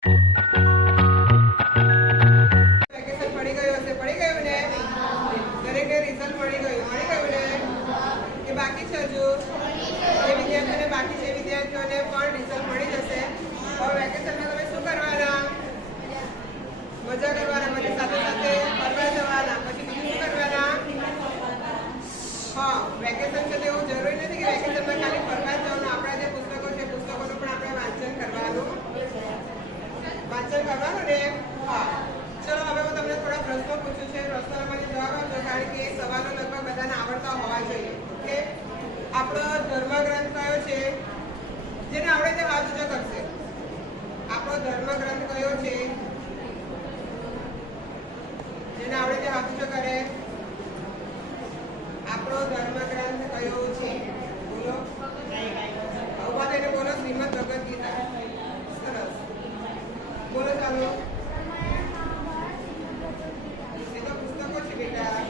Vacation પડી ગયું હશે, પડી ગયું ને? દરેકને રિઝલ્ટ મળી ગયું ને? કે બાકી છે હજુ? જે વિદ્યાર્થીઓને બાકી છે વિદ્યાર્થીઓને પણ રિઝલ્ટ મળી જશે. હવે વેકેશનમાં તમે શું કરવાના? મજા કરવાના, પછી સાથે સાથે ફરવા જવાના, પછી બીજું શું કરવાના? હા, વેકેશન છે તો એવું જરૂરી નથી કે વેકેશનમાં ખાલી ફરવા જ જવાનું. આપણા જે પુસ્તકો છે પુસ્તકોનું પણ આપણે વાંચન કરવાનું ને. હા, ચલો હવે હું તમને થોડા પ્રશ્નો પૂછું છે. પ્રશ્નોના મને જવાબ આપજો, કારણ કે સવાલો લગભગ બધાને આવડતા હોવા જોઈએ. ઓકે, આપણો ધર્મગ્રંથ કયો છે? જેને આવડે તે હાથ ઊંચો કરશે. આપણો ધર્મગ્રંથ કયો છે? જેને આવડે તે હાથ ઊંચો કરે. આપણો ધર્મગ્રંથ કયો છે? બોલો, ઉભા થઈને બોલો. શ્રીમદ ભગવદ ગીતા. સરસ, બોલો. ચાલો, એ તો પુસ્તકો છે બેટા.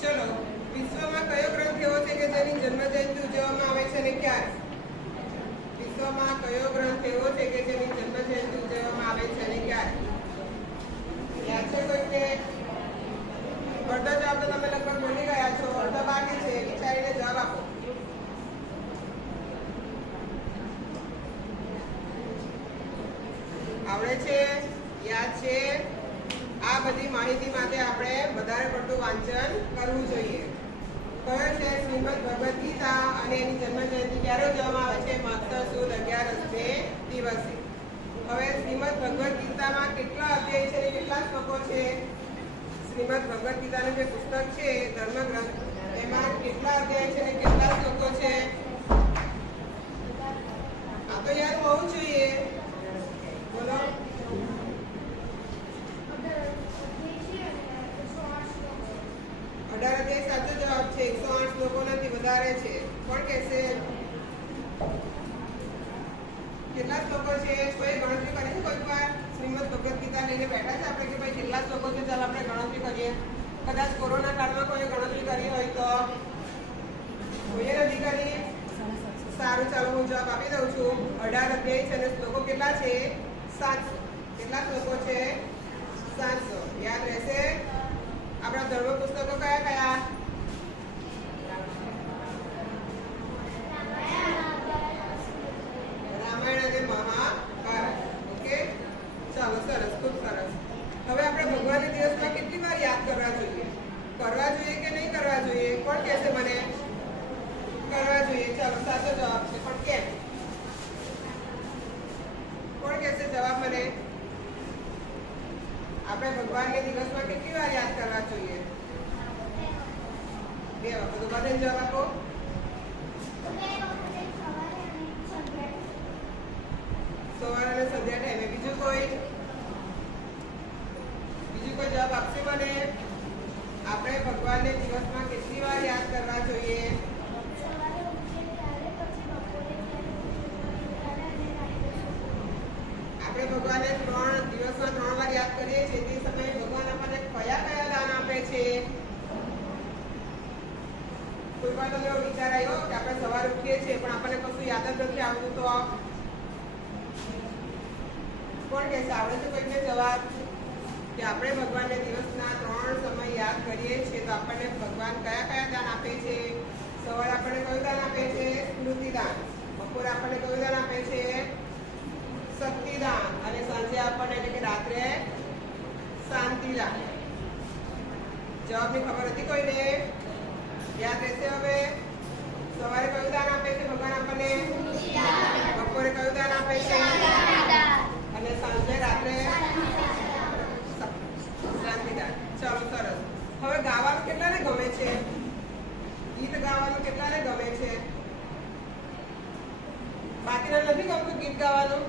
ચલો, વિશ્વમાં કયો ગ્રંથ એવો છે કે જેની જન્મજયંતિ ઉજવવામાં આવે છે અને ક્યારે? વિશ્વમાં કયો ગ્રંથ એવો છે કે જેની જન્મજયંતિ ઉજવવામાં આવે છે અને ક્યારે? યાદ છે કોઈને? અડધો જવાબ તો તમે લગભગ બોલી ગયા છો, અડધો બાકી છે. વિચારીને જવાબ આપો. આવડે છે? યાદ છે? આ બધી માહિતી માટે આપણે વધારે પડતું વાંચન કરવું જોઈએ. કયો છે? શ્રીમદ ભગવદ ગીતા. અને એની જન્મજયંતિ ક્યારે ઉજવવામાં આવે છે? માગસર સુદ 11 દિવસે. હવે શ્રીમદ ભગવદ ગીતામાં કેટલા અધ્યાય છે અને કેટલા શ્લોકો છે? શ્રીમદ ભગવદ ગીતાનું જે પુસ્તક છે ધર્મગ્રંથ, એમાં કેટલા અધ્યાય છે અને કેટલા શ્લોકો છે? આ તો યાદ હોવું જોઈએ. બોલો. 18 અધ્યાય સાચો જવાબ છે. 108 શ્લોકો નથી, વધારે છે. કોણ કહેશે? કેટલા શ્લોકો છે? કોઈ ગણતરી કરી છે કોઈ વાર? શ્રીમદ ભગવદ ગીતા લઈને બેઠા છે આપણે કે ભાઈ કેટલા શ્લોકો છે, ચાલો આપણે ગણતરી કરીએ. કદાચ કોરોના કાળમાં કોઈ ગણતરી કરી હોય તો? કોઈએ નથી કરી? સારું, ચાલો હું જવાબ આપી દઉં છું. 18 અધ્યાય છે અને શ્લોકો કેટલા છે? 700. કેટલા શ્લોકો છે? 700. યાદ રહેશે? આપણા ધર્મ પુસ્તકો કયા કયા? રામાયણ અને મહાભારત. ઓકે, ચાલો, સરસ, ખૂબ સરસ. હવે આપણે ભગવાનના દિવસમાં કેટલી વાર યાદ કરવા જોઈએ? કરવા જોઈએ કે નહીં કરવા જોઈએ? કોણ કહેશે મને? કરવા જોઈએ. ચાલો, સાચો જવાબ છે, પણ કેમ? કોણ કહેશે જવાબ મને? આપણે ભગવાનને દિવસમાં કેટલી વાર યાદ કરવા જોઈએ? 2 વખત. ઉભા થઈને જવાબ આપો. સવારે અને સંધ્યા ટાઈમે. બીજું કોઈ જવાબ આપશે મને? આપણે ભગવાનને દિવસમાં કેટલી વાર યાદ કરવા જોઈએ? આપણે ભગવાનને દિવસમાં 3 વાર યાદ કરીએ છીએ. તે સમયે ભગવાન આપણને કયા કયા દાન આપે છે? કોઈ વાર તમને એવો વિચાર આવ્યો કે આપણે સવારે ઉઠીએ છીએ પણ આપણને કશું યાદ જ નથી આવતું, તો કોણ કહેશે? આવડે છે કોઈને જવાબ? કે આપણે ભગવાનને દિવસના 3 સમય યાદ કરીએ છીએ તો આપણને ભગવાન કયા કયા દાન આપે છે? સવારે આપણને કયું દાન આપે છે? સ્મૃતિદાન. બપોરે આપણને કયું દાન આપે છે? શક્તિદાન. અને સાંજે આપણને એટલે કે રાત્રે શાંતિદાન. જવાબની ખબર હતી કોઈને? યાદ રહેશે? હવે સવારે કયું દાન આપે છે ભગવાન આપણને? બપોરે કયું દાન આપે છે? અને સાંજે રાત્રે શાંતિદાન. ચાલો, સરસ. હવે ગાવાનું કેટલાને ગમે છે? ગીત ગાવાનું કેટલાને ગમે છે? બાકીના નથી ગમતું ગીત ગાવાનું?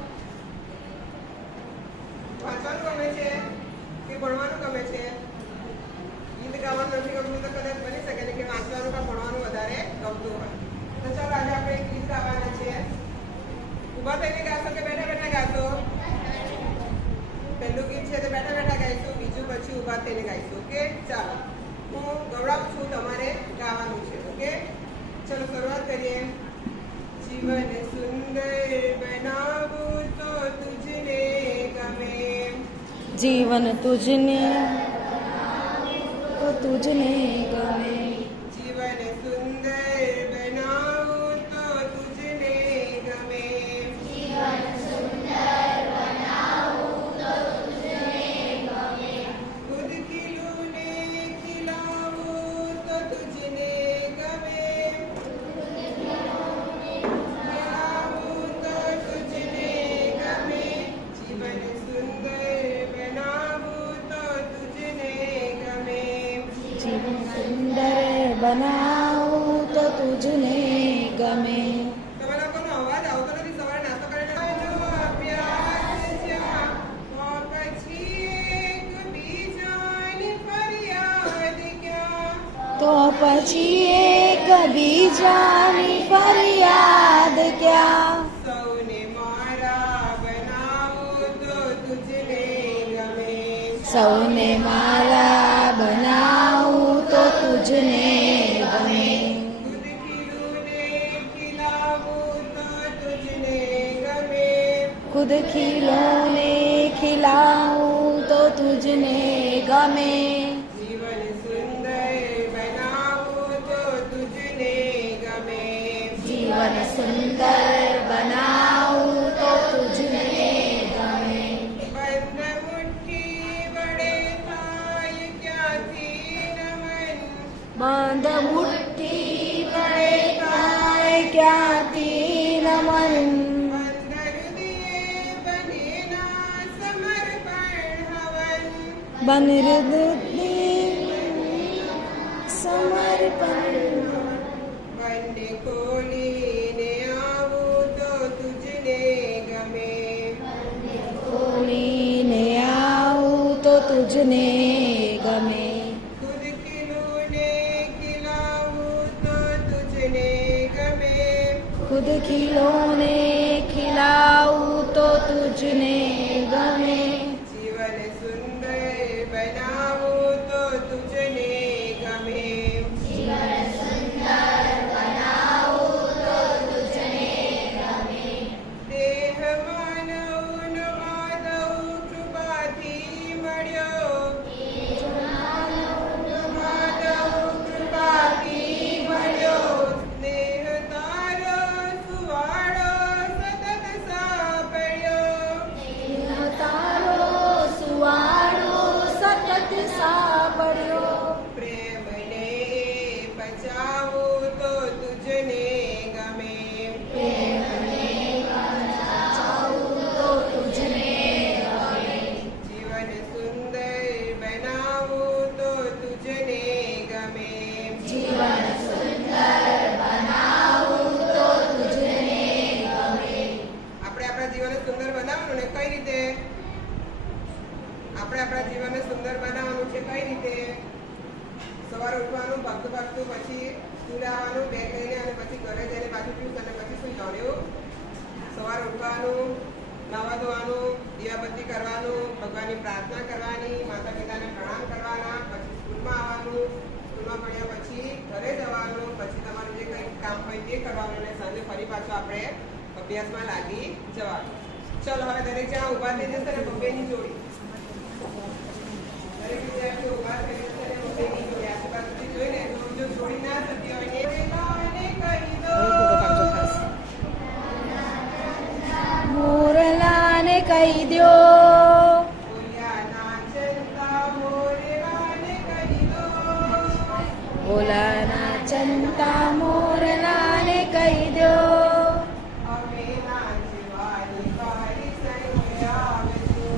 વાંચવાનું ગમે છે કે ભણવાનું ગમે છે? ગીત ગાવાનું નથી ગમતું તો કદાચ બની શકે ને કે વાંચવાનું કે ભણવાનું વધારે ગમતું હોય. તો ચાલો આજે આપણે એક ગીત ગાવાના છે. ઊભા થઈને ગાશો કે બેઠા બેઠા ગાશો? પહેલું ગીત છે તો બેઠા બેઠા ગાઈશું, બીજું પછી ઊભા થઈને ગાઈશું. ઓકે, ચાલો હું ગવડાવું છું, તમારે ગાવાનું છે. ઓકે, ચલો શરૂઆત કરીએ. જીવન સુંદર બનાવું તો તુજને જીવન તુજને તો તુજને ગમે. જીવન સુંદર બનાવું તો તુજને ગમે. ખુદ ખીલું ને ખીલાવું તો તુજને ગમે. ખીલાવું તો તુજને ગમે. જીવન સુંદર બનાવું તો તુજને ગમે. જીવન સુંદર બનાવું તો તુજને ગમે. તમે લોકોનો અવાજ આવતો નથી. સવારે નાસ્તો કરીને આવજો. અભ્યાસ જ્યાં તો પછી એકબીજાની ફરિયાદ ક્યાં. તો પછી એક બીજાની ફરિયાદ ક્યાં. સૌને મારા બનાવું તો તુજને ગમે. સૌને મારા બનાવું તો તુજને ગમે. ખુદ ખીલું ને ખીલાવું તો તુજને ગમે. ખુદ ખીલોને ખીલાવું તો તુજને ગમે. જીવન સુંદર બનાવું તો તુજને ગમે. જીવન સુંદર બનાવું તો તુજને ગમે. બંધ મુઠ્ઠી વડે થાય ક્યાંથી નમન. બંધ મુઠ્ઠી વડે થાય ક્યાંથી નમન. બંધ હૃદયે બનેના સમર્પણ હવન. બનિર્દિ સમર્પણ. બંને ખોલીને આવું તો તુજને ગમે. ખોલીને આવું તો તુજને ગમે. ખુદ ખીલું ને ખીલાવું તો તુજને ગમે. ખુદ ખીલોને ખીલાવું તો તુજને ગમે. જીવન સુંદર બનાવું તો તુજને ગમે. દેહ માનવનો માધવ કૃપાથી મળ્યો. માધવ કૃપાથી મળ્યો. સ્નેહ તારો સુવાળો સતત સાંભળ્યો. તારો સુવાળો સતત સાંભળ્યો. પ્રેમને બચાવું તો તુજને ગમે. તો તુજને ગમે. જીવન સુંદર બનાવું તો તુજને ગમે. જીવન સુંદર બનાવું તો તુજને ગમે. આપણે આપણા જીવનને સુંદર બનાવવાનું ને કઈ રીતે? આપણે આપણા જીવનને સુંદર બનાવવાનું છે કઈ રીતે? સવારે ઉઠવાનું, ભાગતું પછી સ્કૂલે આવવાનું, બેગ લઈને અને પછી ઘરે જઈને પાછું ટ્યુશન અને પછી સુઈ જવાનું. સવારે ઉઠવાનું, નાવા ધોવાનું, દીવાબત્તી કરવાનું, ભગવાનની પ્રાર્થના કરવાની, માતા પિતાને પ્રણામ કરવાના, પછી સ્કૂલમાં આવવાનું, સ્કૂલમાં ભણ્યા પછી ઘરે જવાનું, પછી તમારું જે કંઈ કામ હોય તે કરવાનું અને સાંજે ફરી પાછું આપણે અભ્યાસમાં લાગી જવાનું. ચલો હવે દરેક જણા ઊભા થઈ જશે અને બબ્બેની જોડી. દરેક વિદ્યાર્થીઓ ઊભા થઈ જશે અને બબ્બેની જોડી આજુબાજુથી જોઈને જો જોડી ના થતી હોય ને કહી દો. મોરલાને કહી દ્યો. બોલ્યા નાચતા મોરલાને કહી દો. ભોલાના ચંતા મોરલાને કહી દ્યો. અમે નાચવાની વારી સંગે આવજો.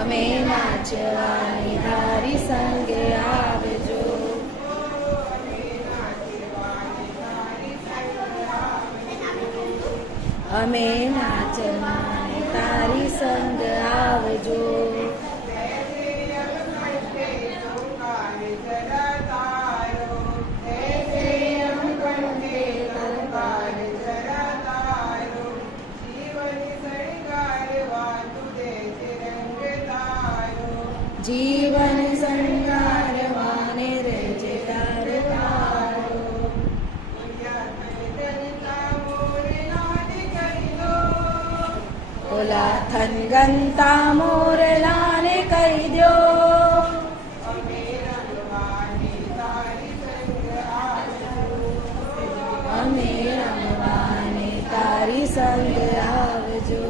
અમે નાચવાની તારી સંગે આવજો. અમે નાચવાની વારી સંગે આવજો. અમે નાચવાની તારી સંગ આવજો. જીવન સંગારવાને રહેજે તારો તારો. ઓલા થનગનતા મોરલાને કહી દો અમે રમવાની તારી સંગ આવશું. અમે રમવાને તારી સંગ આવજો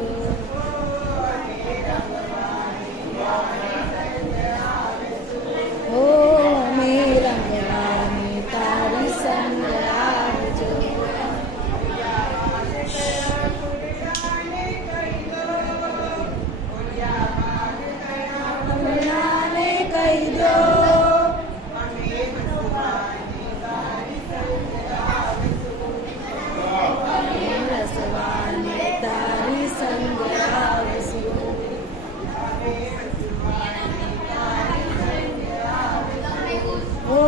ઓ અમે રમવાને તારી સંગ આવજો મોરલાને કહી દો રસવાને તારી સંગ આવશું ઓ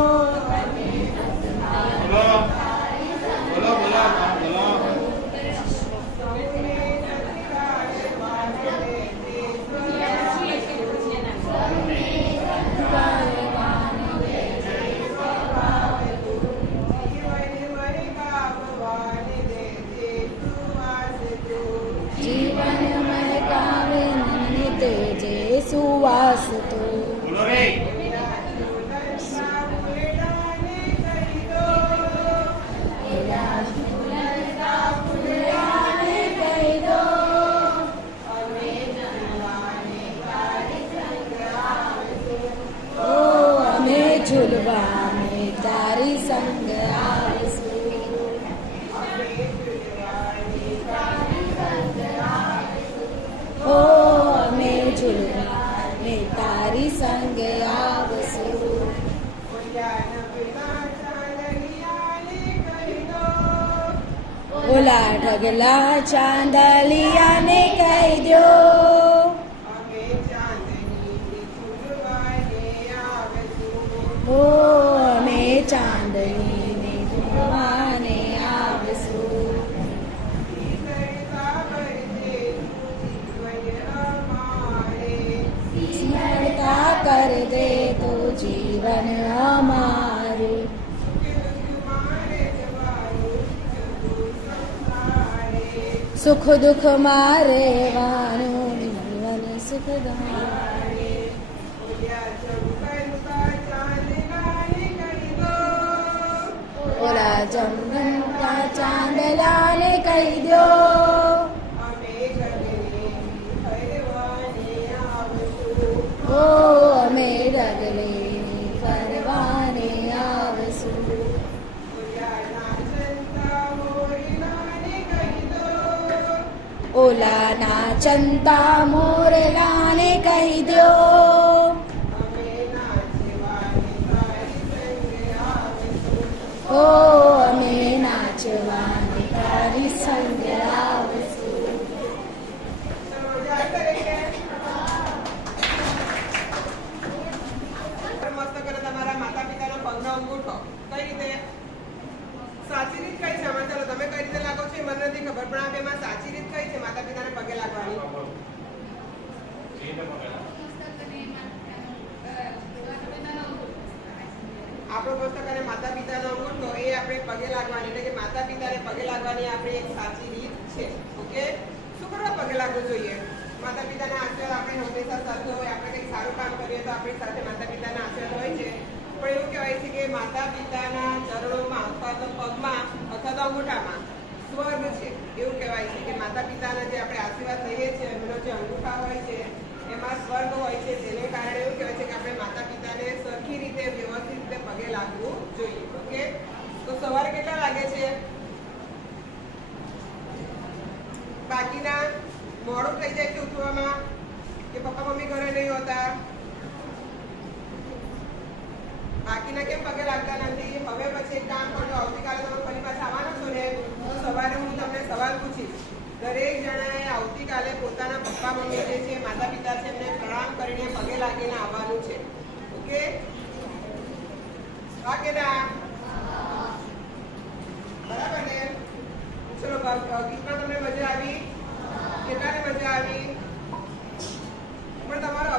જીવન મહેકાવે મને તેજે સુવાસ તો ફૂલડાને કહી દો ઓ અમે ઝૂલવાને તારી સંગ આવશું ઓ અમે ઝૂલવાને તારી સંગ આવશું ઓલા ઢગલા ચાંદલિયાને કહી દો ઓ અમે ચાંદનીને જોવાને આવશું સ્મરતા કર દે તો જીવન અમારું સુખ દુઃખ માં રહેવાનું જીવન સુખદાયક ઓલા જમગનતા ચાંદલાને કહી દો ઓ અમે ડગલે ફરવાને આવશું ઓલા નાચંતા મોરલાને કહી દો ઓ અમે નાચવાની તારી સંગ આવશું મસ્ત કરે તમારા માતા પિતાનો પગનો અંગૂઠો કઈ રીતે સાચી રીત કઈ છે આમાં? ચાલો તમે કઈ રીતે લાગો છો એ મને નથી ખબર, પણ આ બેમાં સાચી રીત કઈ છે માતા પિતાને પગે લાગવાની? આપણો પુસ્તક અને માતા પિતાનો અંગૂઠો એ આપણે પગે લાગવાની, એટલે કે માતા પિતાને પગે લાગવાની આપણી એક સાચી રીત છે. ઓકે, શું કરવા પગે લાગવું જોઈએ? માતા પિતાના આશીર્વાદ આપણે હંમેશા સાથે હોય. આપણે કંઈક સારું કામ કરીએ તો આપણી સાથે માતા પિતાના આશીર્વાદ હોય છે, પણ એવું કહેવાય છે કે માતા પિતાના ચરણોમાં અથવા તો પગમાં અથવા તો અંગૂઠામાં સ્વર્ગ છે. એવું કહેવાય છે કે માતા પિતાના જે આપણે આશીર્વાદ લઈએ છીએ એમનો જે અંગૂઠા હોય છે એમાં સ્વર્ગ હોય છે. જેને કારણે એવું કહેવાય છે કે આપણે માતા પિતાને સરખી રીતે વ્યવસ્થિત રીતે પગે લાગવું જોઈએ. ઓકે, તો સવારે કેટલા વાગે છે? બાકીના મોડું થઈ જાય છે ઉઠવામાં, કે પપ્પા મમ્મી ઘરે નહીં હોતા, બાકીના કેમ પગે લાગતા નથી? હવે પછી એક કામ કરજો, આવતીકાલે તમે ફરી પાછા આવવાના છો ને, તો સવારે હું તમને સવાલ પૂછીશ. દરેક જણાએ આવતીકાલે પોતાના પપ્પા મમ્મી જે છે માતા પિતા છે એમને પ્રણામ કરીને પગે લાગીને આવવાનું છે. ઓકે, વાગે ના બરાબર ને? ચલો, ગીતમાં તમને મજા આવી? કેટલાને મજા આવી? પણ તમારો